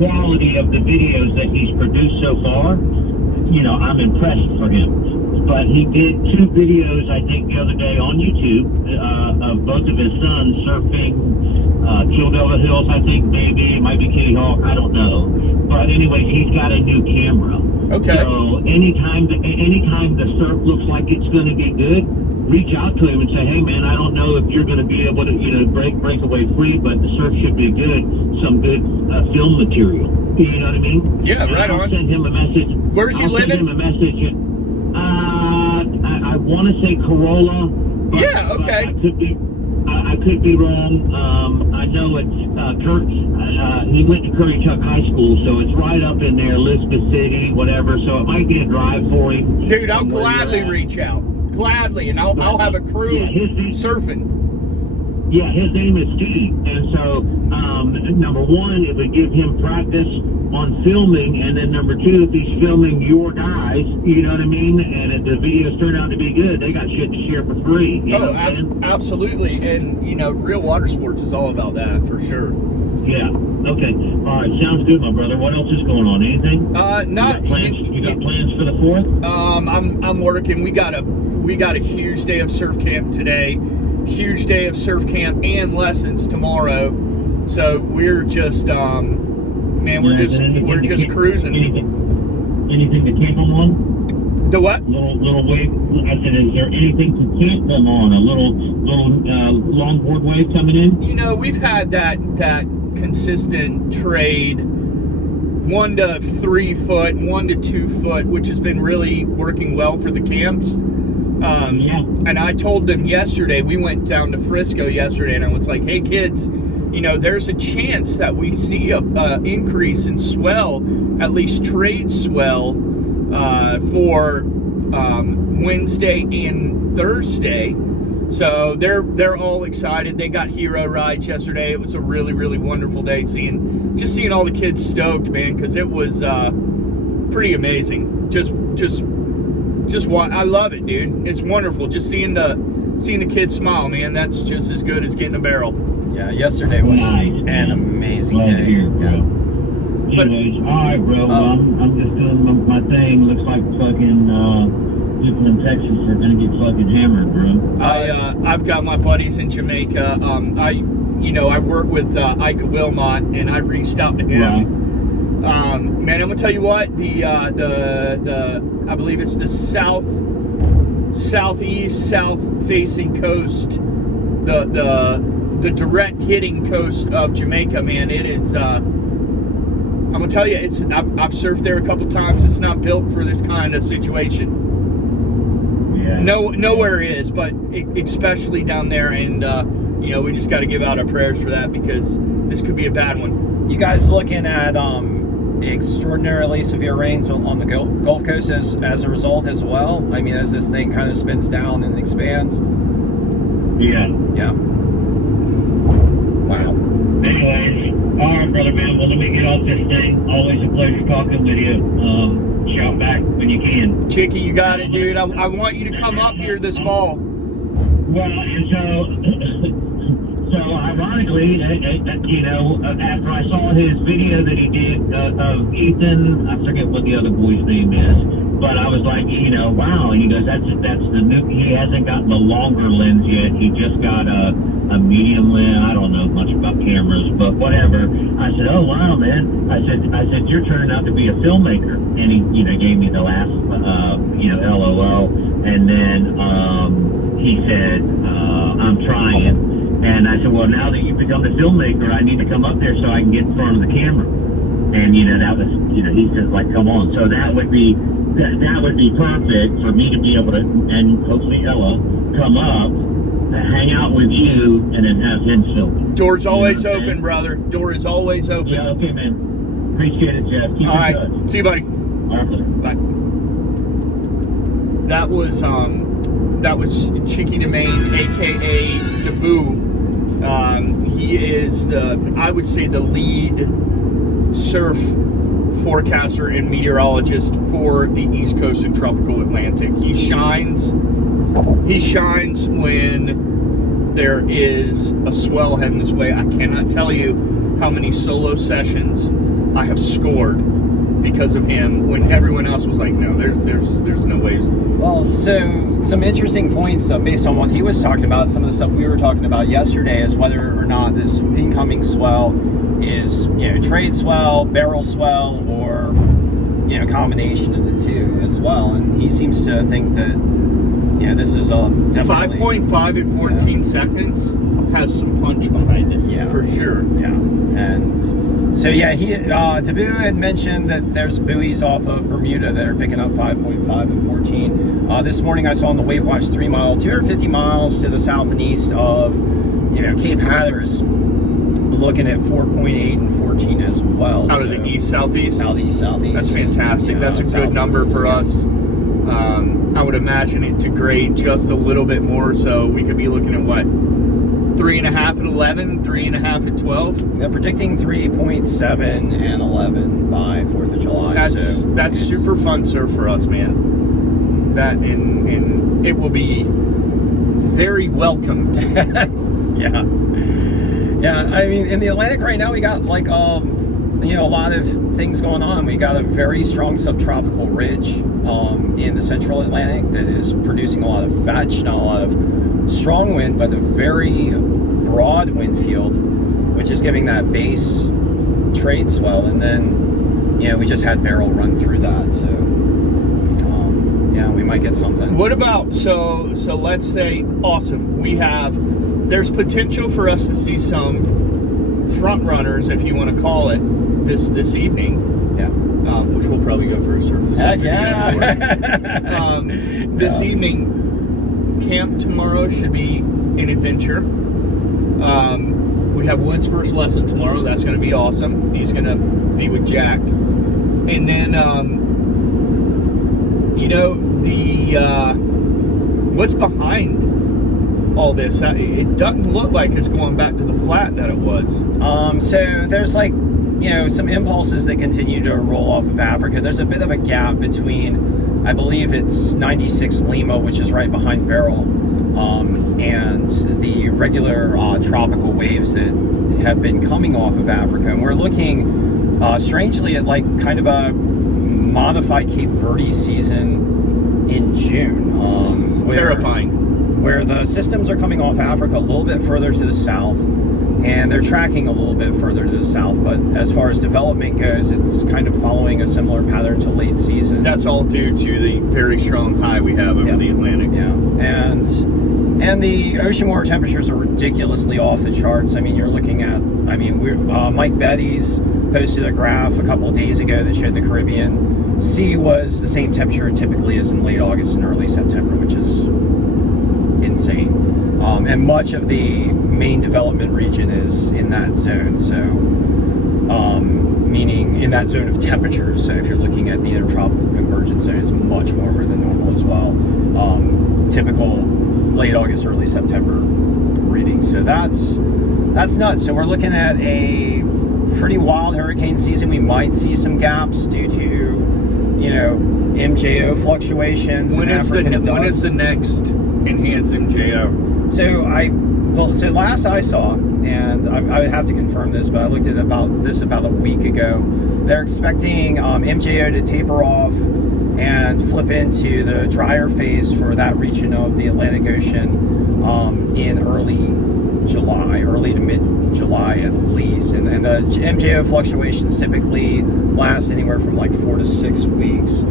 quality of the videos that he's produced so far, you know, I'm impressed for him. But he did 2 videos, I think, the other day on YouTube of both of his sons surfing Kildova Hills, I think, maybe. It might be Kitty Hawk, I don't know. But anyway, he's got a new camera. Okay. So anytime the surf looks like it's going to be good, reach out to him and say, hey, man, I don't know if you're going to be able to, you know, break away free, but the surf should be good, some good film material. You know what I mean? Yeah, and right I'll on. send him a message. Where's he living? Send him a message. I want to say Corolla. But, yeah, okay. I could be wrong. I know it's Kurt. He went to Curry Chuck High School, so it's right up in there, Elizabeth City, whatever. So it might be a drive for him. Dude, I'll gladly reach out. Gladly, and I'll have a crew surfing. Yeah, his name is Steve, and so number one, it would give him practice on filming, and then number 2, if he's filming your guys, you know what I mean, and if the videos turn out to be good, they got shit to share for free. You know, absolutely, and you know, real water sports is all about that for sure. Yeah. Okay. All right. Sounds good, my brother. What else is going on? Anything? Not. You got plans for the 4th? I'm working. We got a huge day of surf camp today. Huge day of surf camp and lessons tomorrow. So we're just, man, we're just cruising. Anything to keep them on? The what? Little wave. I said, is there anything to keep them on? A little longboard wave coming in? You know, we've had that consistent trade, 1 to 3 foot, 1 to 2 foot, which has been really working well for the camps. Yeah. And I told them yesterday, we went down to Frisco yesterday, and I was like, hey kids, you know, there's a chance that we see a increase in swell, at least trade swell, for Wednesday and Thursday. So they're all excited. They got hero rides yesterday. It was a really, really wonderful day seeing all the kids stoked, man, because it was pretty amazing. Just what I love it, dude. It's wonderful just seeing the kids smile, man. That's just as good as getting a barrel. Yeah, yesterday was an amazing day. Here, bro. Anyways, all right, bro. I'm just doing my thing. Looks like fucking people in Texas are gonna get fucking hammered, bro. I've got my buddies in Jamaica. I work with Ike Wilmot, and I reached out to him. Right. Man, I'm gonna tell you what, the I believe it's the southeast facing coast, the direct hitting coast of Jamaica, man. It is I'm gonna tell you, I've surfed there a couple times. It's not built for this kind of situation. Yeah. Nowhere is, but especially down there, and you know, we just got to give out our prayers for that, because this could be a bad one. You guys looking at extraordinarily severe rains on the Gulf Coast as a result as well? I mean, as this thing kind of spins down and expands. Yeah. Wow. Anyways, all right, brother, man. Well, let me get off this thing. Always a pleasure talking with you. Shout back when you can. Chicky, you got it, dude. I want you to come up here this fall. Well, and so ironically, you know, after I saw his video that he did of Ethan, I forget what the other boy's name is, but I was like, you know, wow. And he goes, that's the new. He hasn't gotten the longer lens yet. He just got a medium lens. I don't know much about cameras, but whatever. I said, oh wow, man. I said, you're turning out to be a filmmaker. And he, you know, gave me the last, LOL. And then he said, I'm trying. And I said, well, now that you've become a filmmaker, I need to come up there so I can get in front of the camera. And, you know, that was, you know, he said, like, come on. So that would be perfect for me to be able to, and hopefully Ella, come up, hang out with you, and then have him film. Door's always open, brother. Door is always open. Yeah, okay, man. Appreciate it, Jeff. Keep all right. touch. See you, buddy. All right, bye. That was Chicky DeMaine, aka DaBuh. He is I would say the lead surf forecaster and meteorologist for the East Coast and Tropical Atlantic. He shines when there is a swell heading this way. I cannot tell you how many solo sessions I have scored because of him when everyone else was like, no, there's no ways. Well, so some interesting points based on what he was talking about, some of the stuff we were talking about yesterday, is whether or not this incoming swell is, trade swell, Beryl swell, or, combination of the two as well. And he seems to think that, this is definitely 5.5 in 14 seconds has some punch behind it. Yeah, for sure. Yeah, and so DaBuh had mentioned that there's buoys off of Bermuda that are picking up 5.5 and 14. This morning I saw on the Wave Watch 3 Mile, 250 miles to the south and east of, Cape Hatteras, looking at 4.8 and 14 as well. Out of the east-southeast? Southeast. That's fantastic. That's a good number for us. I would imagine it to grade just a little bit more, so we could be looking at what? 3.5 at 11, 3.5 at 12. They're predicting 3.7 and 11 by 4th of July. That's super fun surf for us, man. That and it will be very welcomed. Yeah. I mean, in the Atlantic right now, we got like a lot of things going on. We got a very strong subtropical ridge in the central Atlantic that is producing a lot of fetch, not a lot of strong wind, but a very broad wind field, which is giving that base trade swell. And then, we just had Beryl run through that, so we might get something. What about so let's say, awesome, there's potential for us to see some front runners, if you want to call it, this evening. Yeah. Which we'll probably go for a surf this afternoon. This evening, camp tomorrow should be an adventure. We have Wood's first lesson tomorrow. That's going to be awesome. He's going to be with Jack. And then, what's behind all this? It doesn't look like it's going back to the flat that it was. So there's some impulses that continue to roll off of Africa. There's a bit of a gap between, I believe it's 96 Lima, which is right behind Beryl, and the regular tropical waves that have been coming off of Africa. And we're looking, strangely, at kind of a modified Cape Verde season in June. Terrifying. Where the systems are coming off Africa a little bit further to the south, and they're tracking a little bit further to the south, but as far as development goes, it's kind of following a similar pattern to late season. That's all due to the very strong high we have over the Atlantic. Yeah, and the ocean water temperatures are ridiculously off the charts. I mean, you're looking at, Mike Betty's posted a graph a couple of days ago that showed the Caribbean sea was the same temperature it typically is in late August and early September, which is insane. And much of the main development region is in that zone, so meaning in that zone of temperatures. So if you're looking at the intertropical convergence zone, it's much warmer than normal as well. Typical late August, early September readings. So that's nuts. So we're looking at a pretty wild hurricane season. We might see some gaps due to, MJO fluctuations. When is the next enhanced MJO? So last I saw, and I would have to confirm this, but I looked at about a week ago. They're expecting MJO to taper off and flip into the drier phase for that region of the Atlantic Ocean in early to mid-July at least. And the MJO fluctuations typically last anywhere from 4 to 6 weeks.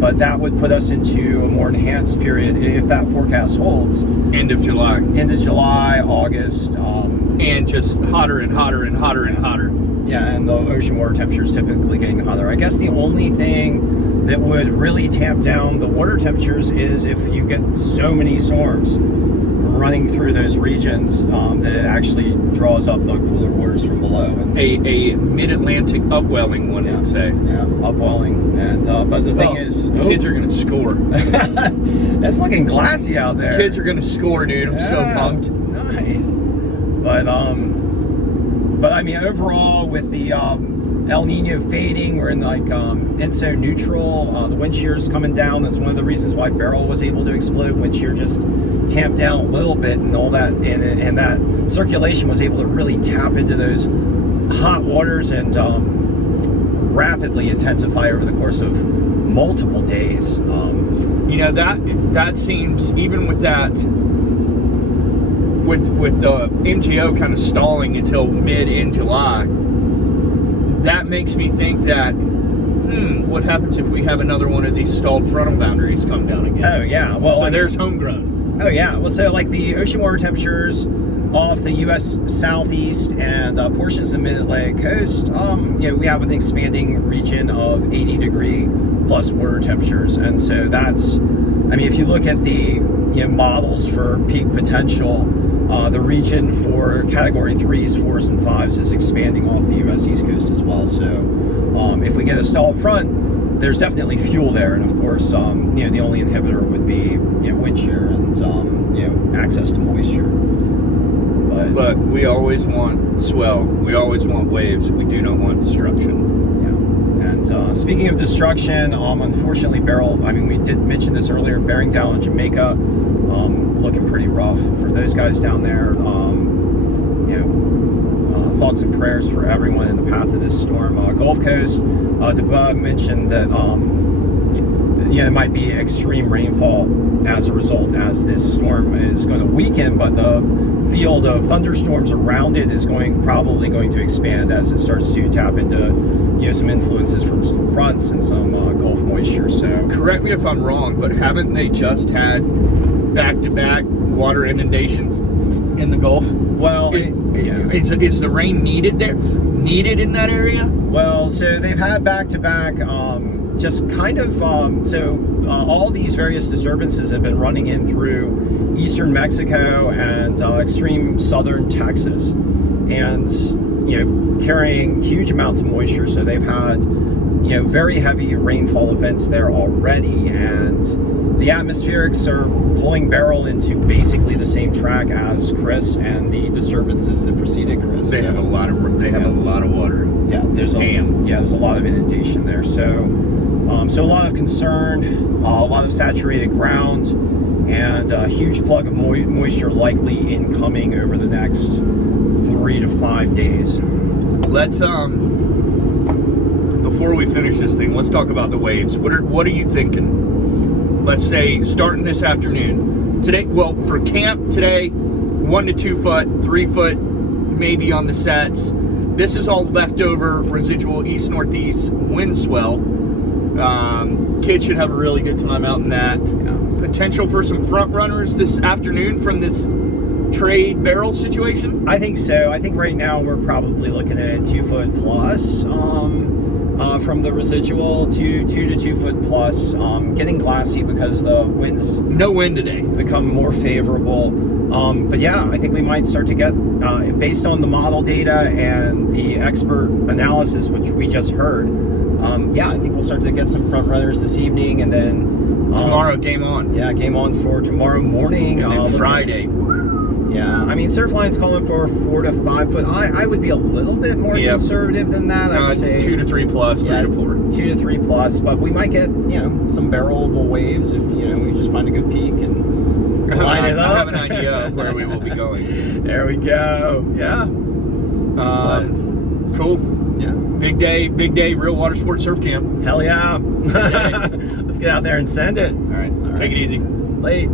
But that would put us into a more enhanced period if that forecast holds. End of July, August. And just hotter and hotter and hotter and hotter. Yeah, and the ocean water temperatures typically getting hotter. I guess the only thing that would really tamp down the water temperatures is if you get so many storms running through those regions that it actually draws up the cooler waters from below. And a mid-Atlantic upwelling, one would say. Yeah, upwelling. And but the thing is, kids are going to score. It's looking glassy out there. Kids are going to score, dude. I'm so pumped. Nice. But overall, with the El Nino fading, we're in INSO neutral. The wind shear is coming down. That's one of the reasons why Beryl was able to explode. Wind shear just tamped down a little bit, and all that, and that circulation was able to really tap into those hot waters and rapidly intensify over the course of multiple days. You know, that seems, even with that, with the MGO kind of stalling until in July, that makes me think that, what happens if we have another one of these stalled frontal boundaries come down again? Oh yeah, well, so there's homegrown. Oh yeah, well, so like the ocean water temperatures off the U.S. southeast and portions of the mid-Atlantic coast, we have an expanding region of 80 degree plus water temperatures, and so that's, I mean, if you look at the models for peak potential, the region for category 3s, 4s, and 5s is expanding off the U.S. East Coast as well. So if we get a stalled front, there's definitely fuel there, and of course, the only inhibitor would be wind shear and access to moisture. But we always want swell. We always want waves. We do not want destruction. Yeah. And speaking of destruction, unfortunately, Beryl, I mean, we did mention this earlier, bearing down on Jamaica, looking pretty rough for those guys down there. Thoughts and prayers for everyone in the path of this storm. Gulf Coast, DaBuh mentioned that it might be extreme rainfall as a result, as this storm is going to weaken, but the field of thunderstorms around it is probably going to expand as it starts to tap into some influences from some fronts and some Gulf moisture. So correct me if I'm wrong, but haven't they just had back-to-back water inundations in the Gulf? Well, is the rain needed in that area? Well, so they've had back-to-back, just kind of, all these various disturbances have been running in through eastern Mexico and extreme southern Texas, and carrying huge amounts of moisture. So they've had very heavy rainfall events there already, and the atmospherics are pulling Beryl into basically the same track as Chris and the disturbances that preceded Chris. They have a lot of water. Yeah, there's a lot of inundation there. So a lot of concern, a lot of saturated ground, and a huge plug of moisture likely incoming over the next 3 to 5 days. Let's before we finish this thing, let's talk about the waves. What are you thinking? Let's say starting this afternoon. Today, well, for camp today, 1 to 2 foot, 3 foot, maybe on the sets. This is all leftover residual east-northeast wind swell. Kids should have a really good time out in that. Potential for some front runners this afternoon from this trade Beryl situation? I think so. I think right now we're probably looking at 2 foot plus from the residual to 2 to 2 foot plus. Getting glassy because the winds, no wind today, become more favorable. But yeah, I think we might start to get, based on the model data and the expert analysis, which we just heard, I think we'll start to get some front runners this evening, and then tomorrow, game on. Yeah, game on for tomorrow morning. And then Friday. Yeah, I mean, Surfline's calling for 4 to 5 foot. I would be a little bit more conservative than that. I'd say 2 to 3 plus, 3 to 4. 2 to 3 plus, but we might get, some Beryl-able waves if, we just find a good peak and line it up. I have an idea of where we will be going. There we go. Yeah. Cool. Yeah. Big day, real water sports surf camp. Hell yeah. Let's get out there and send it. All right. Take it easy. Late.